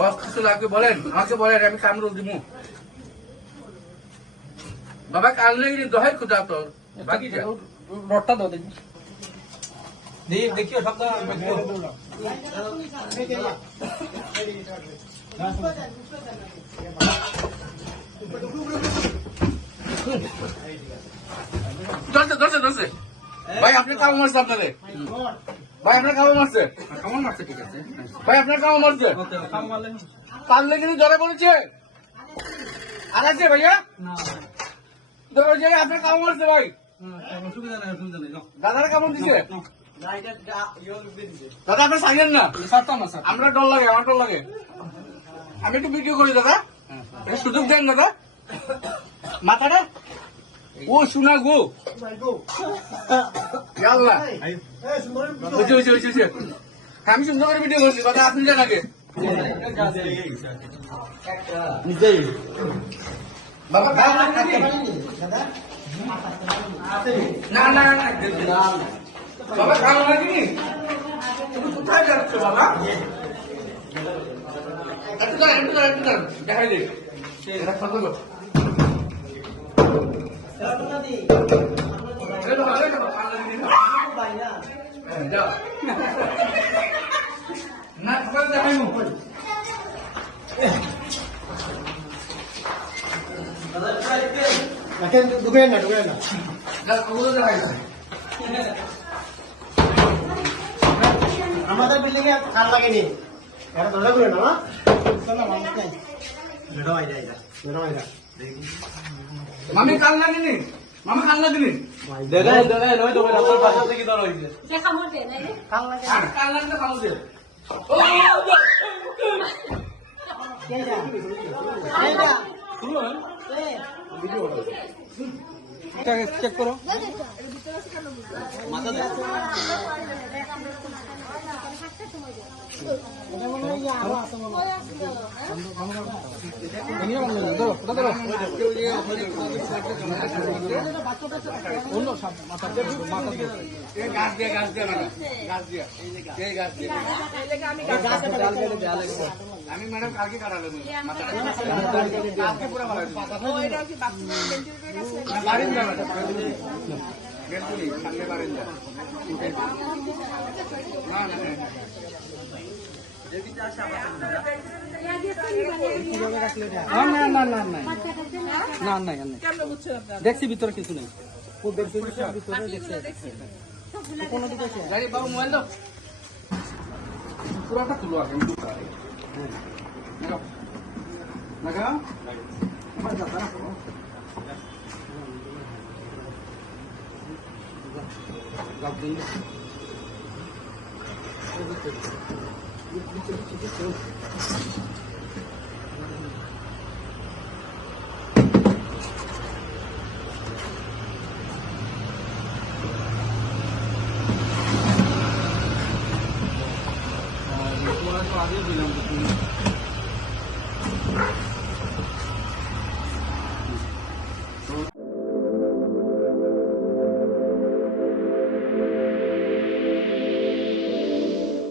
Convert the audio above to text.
বস কিছু লাগবে বলেন, আমাকে বলেন, আমি কামরুল দিমু। বাবা কাল নেই দহের খুদা তোর বাকি যা রডটা দাও দেখি দেখিও শব্দ ধরছে ভাই আপনার কামড় মারছে আপনাদের, ভাই আপনার কামড় মারছে, কেমন মারছে ঠিক আছে ভাই আপনার কামড় মারছে, পারলে কিন্তু ধরে পড়েছে আর আছে ভাইয়া ধরে আপনার কামড় মারছে ভাই, অসুবিধা নাই দাদার কামড় দিছে দাদা আপনি সাইলেন না, আমরা ডর লাগে, আমার ডর লাগে, আমি একটু ভিডিও করি দাদা, সুযোগ দেন দাদা, মাথাটা ও শোনা গো আল্লাহ, আমি সুন্দর করে ভিডিও করছি দাদা, আপনি যান আগে বাবা না না না বাবা কালো লাগেনি, তুমি কোথায় যাচ্ছ বাবা, একটু দাঁড়ান দেখাই দে না দেখাই ঢুকে না আমাদের বিল্ডিং এ কার লাগেনি এটা ধরে করে না মামি কাল লাগেনি, মামা কাল লাগেনি কাল লাগলে কাল দে চেক করো আমি ম্যাডাম কালকে কাটালাম আজকে পুরো বারিন্দা সামনে বারিন্দা দেখছি ভিতরে কিছু নেই বাবু মোবাইল দাও পুরোটা তুলো আগে লাগাও লাগাও